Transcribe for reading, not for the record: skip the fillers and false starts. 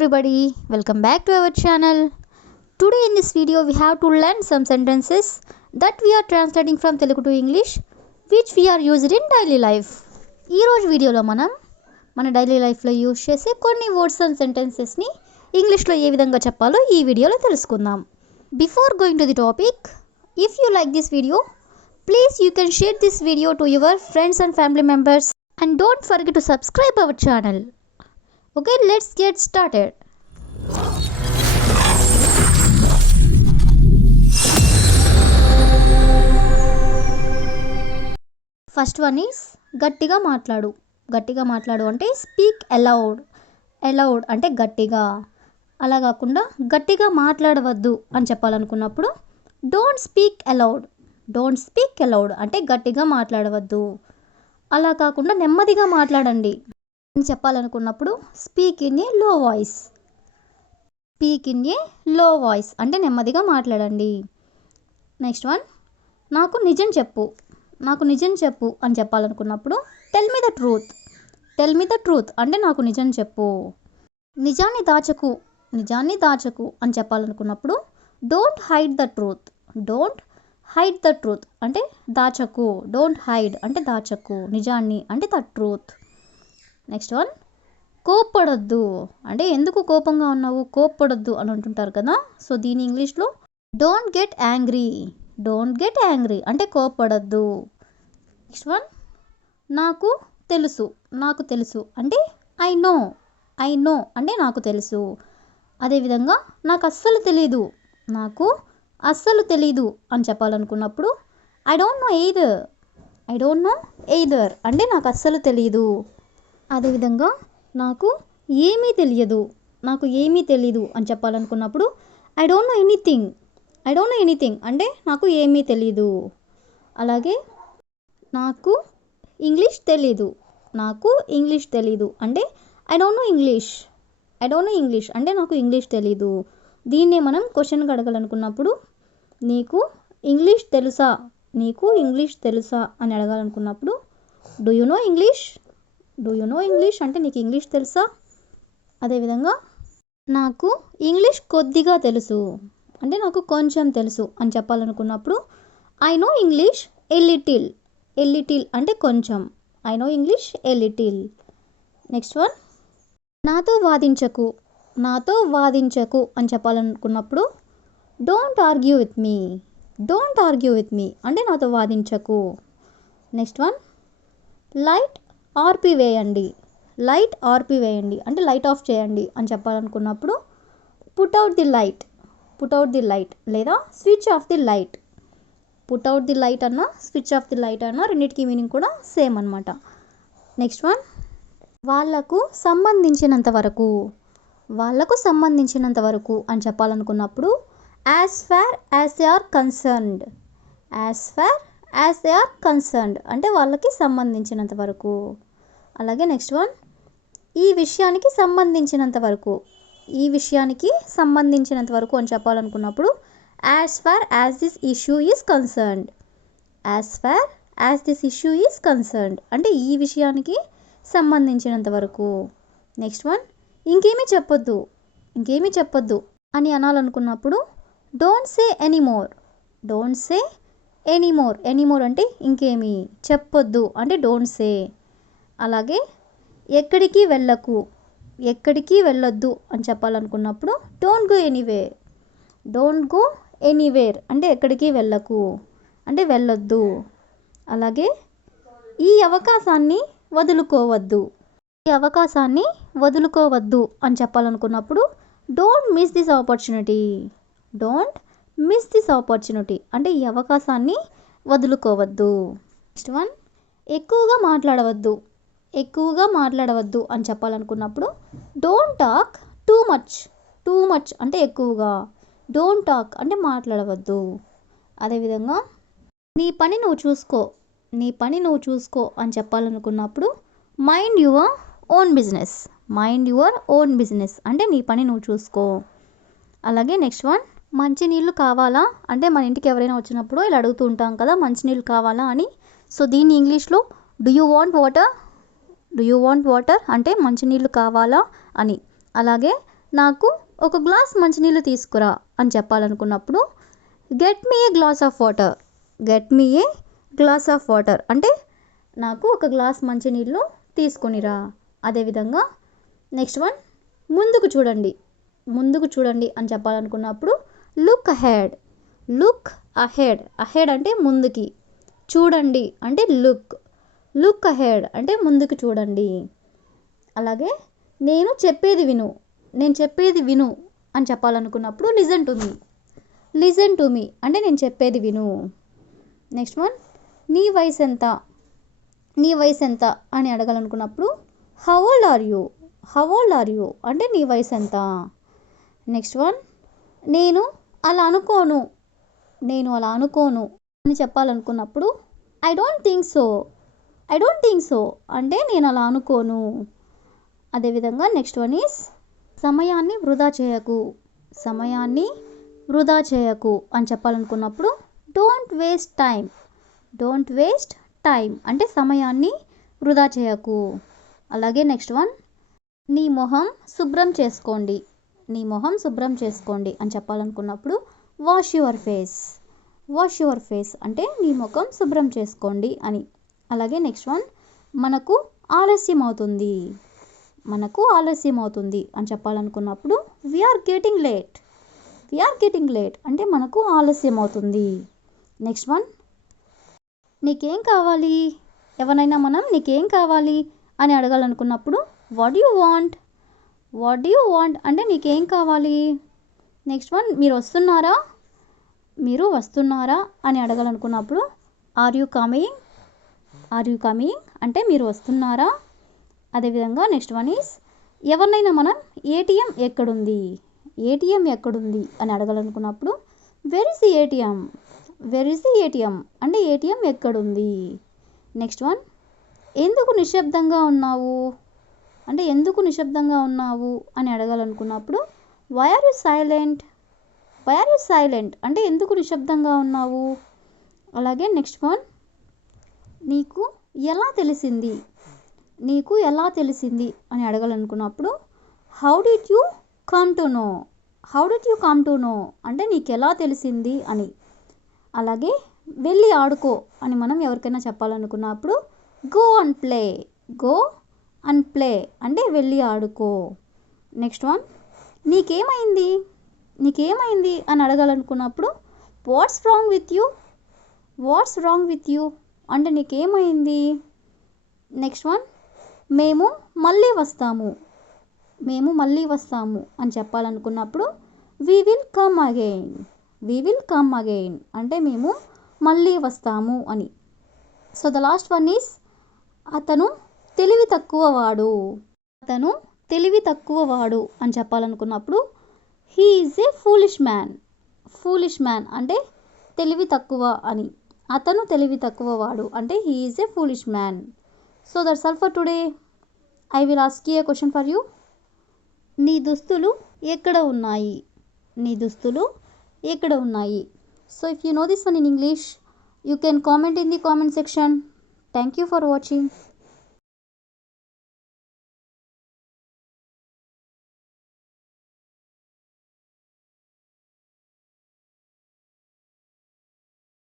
everybody, welcome back to our channel. Today in this video we have to learn some sentences that we are translating from Telugu to English which we are used in daily life. ఈ రోజు వీడియోలో మనం మన daily లైఫ్లో use చేసే కొన్ని words and సెంటెన్సెస్ని ఇంగ్లీష్లో ఏ విధంగా చెప్పాలో ఈ వీడియోలో తెలుసుకుందాం. Before going to the topic, if you like this video, please you can share this video to your friends and family members and don't forget to subscribe our channel. Okay, let's get started. First one is గట్టిగా మాట్లాడు. గట్టిగా మాట్లాడు అంటే speak allowed. Allowed అంటే గట్టిగా. అలా కాకుండా గట్టిగా మాట్లాడవద్దు అని చెప్పాలనుకున్నప్పుడు don't speak aloud. Don't speak aloud అంటే గట్టిగా మాట్లాడవద్దు. అలా కాకుండా నెమ్మదిగా మాట్లాడండి అని చెప్పాలనుకున్నప్పుడు స్పీక్ ఇన్ ఏ లో వాయిస్. స్పీక్ ఇన్ ఏ లో వాయిస్ అంటే నెమ్మదిగా మాట్లాడండి. నెక్స్ట్ వన్, నాకు నిజం చెప్పు. నాకు నిజం చెప్పు అని చెప్పాలనుకున్నప్పుడు tell me the truth. Tell me the truth అంటే నాకు నిజం చెప్పు. నిజాన్ని దాచకు. నిజాన్ని దాచకు అని చెప్పాలనుకున్నప్పుడు don't hide the truth. Don't hide the truth అంటే దాచకు. డోంట్ హైడ్ అంటే దాచకు. నిజాన్ని అంటే ద ట్రూత్. నెక్స్ట్ వన్, కోప్పడొద్దు అంటే ఎందుకు కోపంగా ఉన్నావు, కోప్పడొద్దు అని అంటుంటారు కదా. సో దీని ఇంగ్లీష్లో don't get angry. Don't get angry అంటే కోప్పడొద్దు. నెక్స్ట్ వన్, నాకు తెలుసు. నాకు తెలుసు అంటే ఐ నో. ఐ నో అంటే నాకు తెలుసు. అదేవిధంగా నాకు అస్సలు తెలీదు. నాకు అస్సలు తెలీదు అని చెప్పాలనుకున్నప్పుడు I don't know either. I don't know either అంటే నాకు అస్సలు తెలీదు. అదేవిధంగా నాకు ఏమీ తెలియదు. నాకు ఏమీ తెలీదు అని చెప్పాలనుకున్నప్పుడు I don't know anything. I don't know anything అంటే నాకు ఏమీ తెలీదు. అలాగే నాకు ఇంగ్లీష్ తెలీదు. నాకు ఇంగ్లీష్ తెలీదు అంటే I don't no English. I don't no English అంటే నాకు ఇంగ్లీష్ తెలీదు. దీన్నే మనం క్వశ్చన్గా అడగాలనుకున్నప్పుడు నీకు ఇంగ్లీష్ తెలుసా, నీకు ఇంగ్లీష్ తెలుసా అని అడగాలనుకున్నప్పుడు do you know English. Do you know English అంటే నీకు ఇంగ్లీష్ తెలుసా. అదేవిధంగా నాకు ఇంగ్లీష్ కొద్దిగా తెలుసు అంటే నాకు కొంచెం తెలుసు అని చెప్పాలనుకున్నప్పుడు I know English a little. A little అంటే కొంచెం. I know English a little. Next one, నాతో వాదించకు. నాతో వాదించకు అని చెప్పాలనుకున్నప్పుడు don't argue with me. Don't argue with me అంటే నాతో వాదించకు. నెక్స్ట్ వన్, లైట్ ఆర్పివేయండి. లైట్ ఆర్పివేయండి అంటే లైట్ ఆఫ్ చేయండి అని చెప్పాలనుకున్నప్పుడు put out the light. Put out the light లేదా switch off the light. Put out the light అన్న స్విచ్ ఆఫ్ ది లైట్ అన్న రెండింటికి మీనింగ్ కూడా సేమ్ అనమాట. నెక్స్ట్ వన్, వాళ్ళకు సంబంధించినంత వరకు. వాళ్ళకు సంబంధించినంత వరకు అని చెప్పాలనుకున్నప్పుడు as far as they are concerned. As far as they are concerned అంటే వాళ్ళకి సంబంధించినంత వరకు. అలాగే నెక్స్ట్ వన్, ఈ విషయానికి సంబంధించినంత వరకు. ఈ విషయానికి సంబంధించినంత వరకు అని చెప్పాలనుకున్నప్పుడు as far as this issue is concerned. As far as this issue is concerned అంటే ఈ విషయానికి సంబంధించినంత వరకు. నెక్స్ట్ వన్, ఇంకేమీ చెప్పొద్దు. ఇంకేమీ చెప్పొద్దు అని అనాలనుకున్నప్పుడు don't say anymore. Don't say anymore. Anymore అంటే ఇంకేమీ చెప్పొద్దు అంటే డోంట్ సే. అలాగే ఎక్కడికి వెళ్ళకు. ఎక్కడికి వెళ్ళొద్దు అని చెప్పాలనుకున్నప్పుడు don't go anywhere. Don't go anywhere అంటే ఎక్కడికి వెళ్ళకు అంటే వెళ్ళొద్దు. అలాగే ఈ అవకాశాన్ని వదులుకోవద్దు. ఈ అవకాశాన్ని వదులుకోవద్దు అని చెప్పాలనుకున్నప్పుడు don't miss this opportunity. Don't miss this opportunity అంటే ఈ అవకాశాన్ని వదులుకోవద్దు. నెక్స్ట్ వన్, ఎక్కువగా మాట్లాడవద్దు. ఎక్కువగా మాట్లాడవద్దు అని చెప్పాలనుకున్నప్పుడు don't talk too much. Too much అంటే ఎక్కువగా. డోంట్ టాక్ అంటే మాట్లాడవద్దు. అదేవిధంగా నీ పని నువ్వు చూసుకో. నీ పని నువ్వు చూసుకో అని చెప్పాలనుకున్నప్పుడు mind your own business. Mind your own business అంటే నీ పని నువ్వు చూసుకో. అలాగే నెక్స్ట్ వన్, మంచినీళ్ళు కావాలా అంటే మన ఇంటికి ఎవరైనా వచ్చినప్పుడు ఇలా అడుగుతూ ఉంటాం కదా మంచినీళ్ళు కావాలా అని. సో దీన్ని ఇంగ్లీష్లో do you want water. Do you want water అంటే మంచినీళ్ళు కావాలా అని. అలాగే నాకు ఒక గ్లాస్ మంచినీళ్ళు తీసుకురా అని చెప్పాలనుకున్నప్పుడు get me a glass of water. Get me a glass of water అంటే నాకు ఒక గ్లాస్ మంచినీళ్ళు తీసుకొనిరా. అదేవిధంగా నెక్స్ట్ వన్, ముందుకు చూడండి. ముందుకు చూడండి అని చెప్పాలనుకున్నప్పుడు look ahead. Look ahead. Ahead అంటే ముందుకి, చూడండి అంటే లుక్. లుక్ అహెడ్ అంటే ముందుకు చూడండి. అలాగే నేను చెప్పేది విను. నేను చెప్పేది విను అని చెప్పాలనుకున్నప్పుడు listen to me. Listen to me అంటే నేను చెప్పేది విను. నెక్స్ట్ వన్, నీ వయసు ఎంత. నీ వయసు ఎంత అని అడగాలనుకున్నప్పుడు how old are you. How old are you అంటే నీ వయసు ఎంత. నెక్స్ట్ వన్, నేను అలా అనుకోను. నేను అలా అనుకోను అని చెప్పాలనుకున్నప్పుడు I don't think so. I don't think so అంటే నేను అలా అనుకోను. అదేవిధంగా నెక్స్ట్ వన్ ఈస్ సమయాన్ని వృధా చేయకు. సమయాన్ని వృధా చేయకు అని చెప్పాలనుకున్నప్పుడు don't waste time. Don't waste time అంటే సమయాన్ని వృధా చేయకు. అలాగే నెక్స్ట్ వన్, నీ మొహం శుభ్రం చేసుకోండి. నీ మొహం శుభ్రం చేసుకోండి అని చెప్పాలనుకున్నప్పుడు wash your face. Wash your face అంటే నీ ముఖం శుభ్రం చేసుకోండి అని. అలాగే నెక్స్ట్ వన్, మనకు ఆలస్యం అవుతుంది. మనకు ఆలస్యం అవుతుంది అని చెప్పాలనుకున్నప్పుడు we're getting late. We're getting late అంటే మనకు ఆలస్యం అవుతుంది. నెక్స్ట్ వన్, నీకేం కావాలి. ఎవరైనా మనం నీకేం కావాలి అని అడగాలనుకున్నప్పుడు what you want. What you want అంటే నీకేం కావాలి. నెక్స్ట్ వన్, మీరు వస్తున్నారా. మీరు వస్తున్నారా అని అడగాలనుకున్నప్పుడు are you coming. Are you coming అంటే మీరు వస్తున్నారా. అదేవిధంగా నెక్స్ట్ వన్ ఈస్ ఎవరినైనా మనం ఏటీఎం ఎక్కడుంది. ఏటీఎం ఎక్కడుంది అని అడగాలనుకున్నప్పుడు where is the ATM. Where is the ATM అంటే ఏటీఎం ఎక్కడుంది. నెక్స్ట్ వన్, ఎందుకు నిశ్శబ్దంగా ఉన్నావు అంటే ఎందుకు నిశ్శబ్దంగా ఉన్నావు అని అడగాలనుకున్నప్పుడు why are you silent. Why are you silent అంటే ఎందుకు నిశ్శబ్దంగా ఉన్నావు. అలాగే నెక్స్ట్ వన్, నీకు ఎలా తెలిసింది. నీకు ఎలా తెలిసింది అని అడగాలనుకున్నప్పుడు how did you come to know. How did you come to know అంటే నీకు ఎలా తెలిసింది అని. అలాగే వెళ్ళి ఆడుకో అని మనం ఎవరికైనా చెప్పాలనుకున్నప్పుడు go and play. Go and play అంటే వెళ్ళి ఆడుకో. నెక్స్ట్ వన్, నీకేమైంది. నీకేమైంది అని అడగాలనుకున్నప్పుడు what's wrong with you. What's wrong with you అంటే నీకేమైంది. నెక్స్ట్ వన్, మేము మళ్ళీ వస్తాము. మేము మళ్ళీ వస్తాము అని చెప్పాలనుకున్నప్పుడు we will come again. We will come again అంటే మేము మళ్ళీ వస్తాము అని. So the last one is అతను తెలివి తక్కువవాడు. అతను తెలివి తక్కువవాడు అని చెప్పాలనుకున్నప్పుడు he is a foolish man. Foolish man అంటే తెలివి తక్కువ అని. అతను తెలివి తక్కువవాడు అంటే he is a foolish man. So that's all for today. I will ask you a question for you. నీ దుస్తులు ఎక్కడ ఉన్నాయి. నీ దుస్తులు ఎక్కడ ఉన్నాయి. So if you know this one in English, you can comment in the comment section. Thank you for watching.